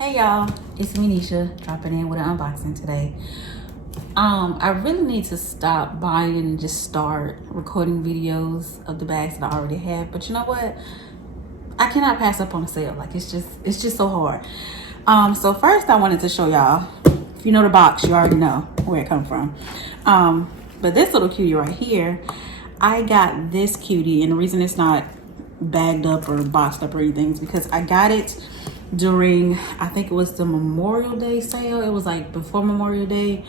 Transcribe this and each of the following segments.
Hey y'all, it's me Nisha, dropping in with an unboxing today. I really need to stop buying and just start recording videos of the bags that I already have. But you know what? I cannot pass up on a sale. Like it's just so hard. So first I wanted to show y'all. If you know the box, you already know where it comes from. But this little cutie right here, I got this cutie, and the reason it's not bagged up or boxed up or anything is because I got it during, I think it was the Memorial Day sale. It was like before Memorial Day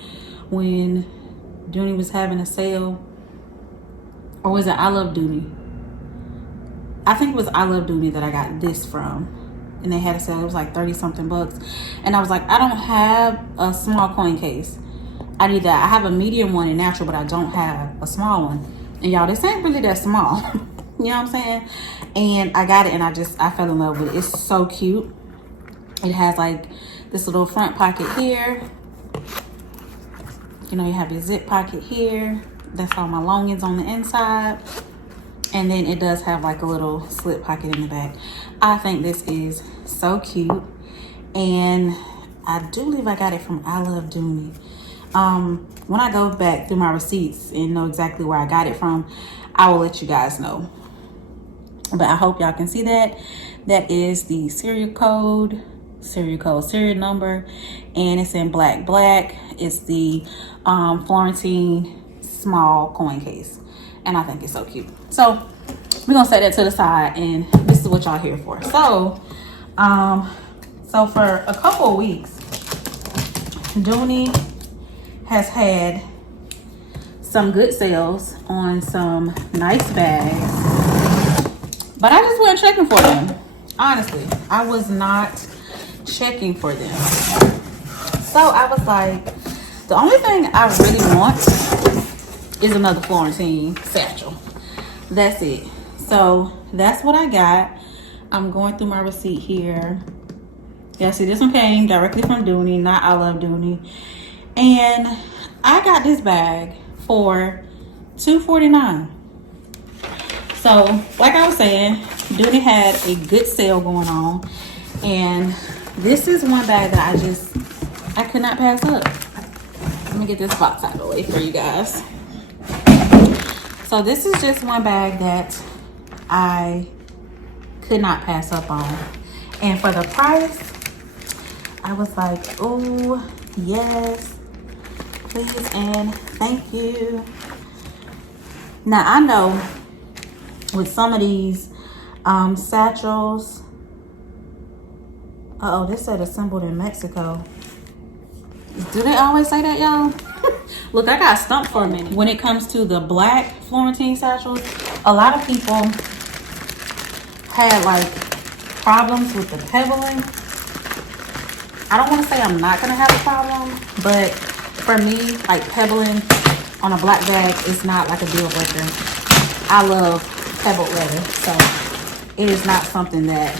when Dooney was having a sale. Or was it I Love Dooney? I think it was I Love Dooney that I got this from. And they had a sale. It was like 30 something bucks. And I was like, I don't have a small coin case. I need that. I have a medium one in natural, but I don't have a small one. And y'all, this ain't really that small. You know what I'm saying? And I got it and I fell in love with it. It's so cute. It has like this little front pocket here. You know, you have your zip pocket here. That's all my longings on the inside. And then it does have like a little slip pocket in the back. I think this is so cute. And I do believe I got it from I Love Dooney. When I go back through my receipts and know exactly where I got it from, I will let you guys know. But I hope y'all can see that. That is the serial number, and it's in black. It's the Florentine small coin case, and I think it's so cute. So we're gonna set that to the side, and this is what y'all here for. So for a couple of weeks, Dooney has had some good sales on some nice bags, but I just wasn't checking for them. Honestly, I was not checking for them. So I was like, the only thing I really want is another Florentine satchel. That's it. So that's what I got. I'm going through my receipt here. Yeah, see, this one came directly from Dooney, not I Love Dooney. And I got this bag for $2.49. So like I was saying, Dooney had a good sale going on, and this is one bag that I could not pass up. Let me get this box out of the way for you guys. So this is just one bag that I could not pass up on. And for the price, I was like, oh, yes, please and thank you. Now, I know with some of these satchels, this said assembled in Mexico. Do they always say that, y'all? Look, I got stumped for a minute. When it comes to the black Florentine satchels, a lot of people had like problems with the pebbling. I don't want to say I'm not gonna have a problem, but for me, like pebbling on a black bag is not like a deal breaker. I love pebbled leather, so it is not something that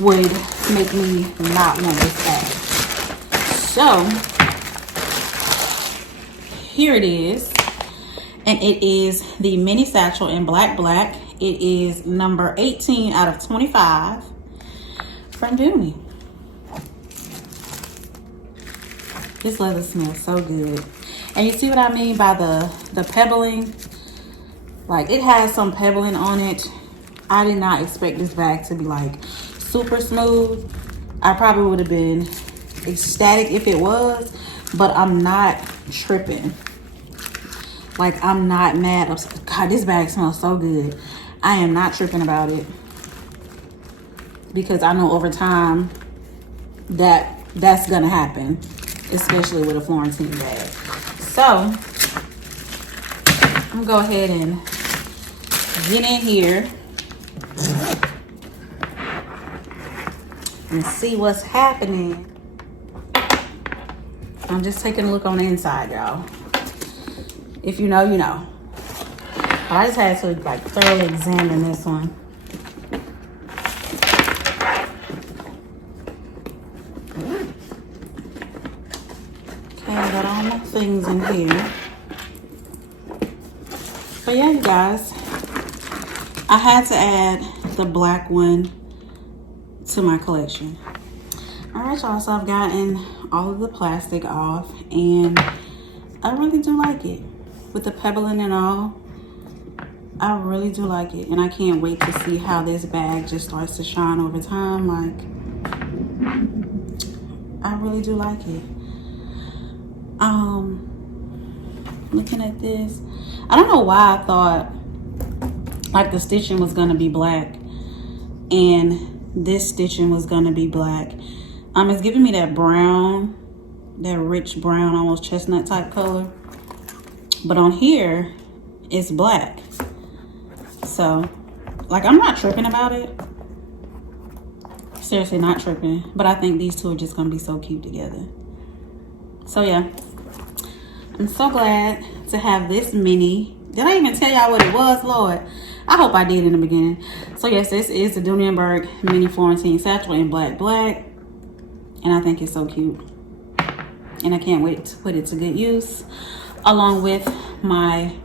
would make me not want this bag. So here it is, and it is the mini satchel in black. It is number 18 out of 25 from Dooney. This leather smells so good. And you see what I mean by the pebbling? Like, it has some pebbling on it. I did not expect this bag to be like super smooth. I probably would have been ecstatic if it was, but I'm not tripping. Like, I'm not mad. God, this bag smells so good. I am not tripping about it, because I know over time that's gonna happen, especially with a Florentine bag. So I'm gonna go ahead and get in here and see what's happening. I'm just taking a look on the inside, y'all. If you know, you know. But I just had to like thoroughly examine this one. Okay, I got all my things in here. But yeah, you guys, I had to add the black one to my collection. All right, y'all, so I've gotten all of the plastic off, and I really do like it. With the pebbling and all, I really do like it. And I can't wait to see how this bag just starts to shine over time. Like, I really do like it. Looking at this, I don't know why I thought like the stitching was gonna be black and this stitching was gonna be black. It's giving me that brown, that rich brown, almost chestnut type color, but on here it's black. So like, I'm not tripping about it, seriously not tripping, but I think these two are just gonna be so cute together. So yeah, I'm so glad to have this mini. Did I even tell y'all what it was, Lord? I hope I did in the beginning. So yes, this is the Dooney Bourke mini Florentine satchel in black, and I think it's so cute, and I can't wait to put it to good use along with my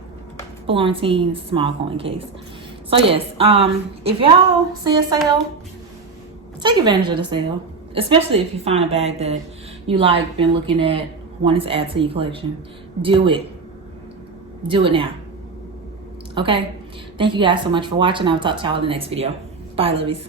Florentine small coin case. So yes, if y'all see a sale, take advantage of the sale, especially if you find a bag that you like, been looking at, wanting to add to your collection. Do it now. Okay, thank you guys so much for watching. I'll talk to y'all in the next video. Bye, lovies.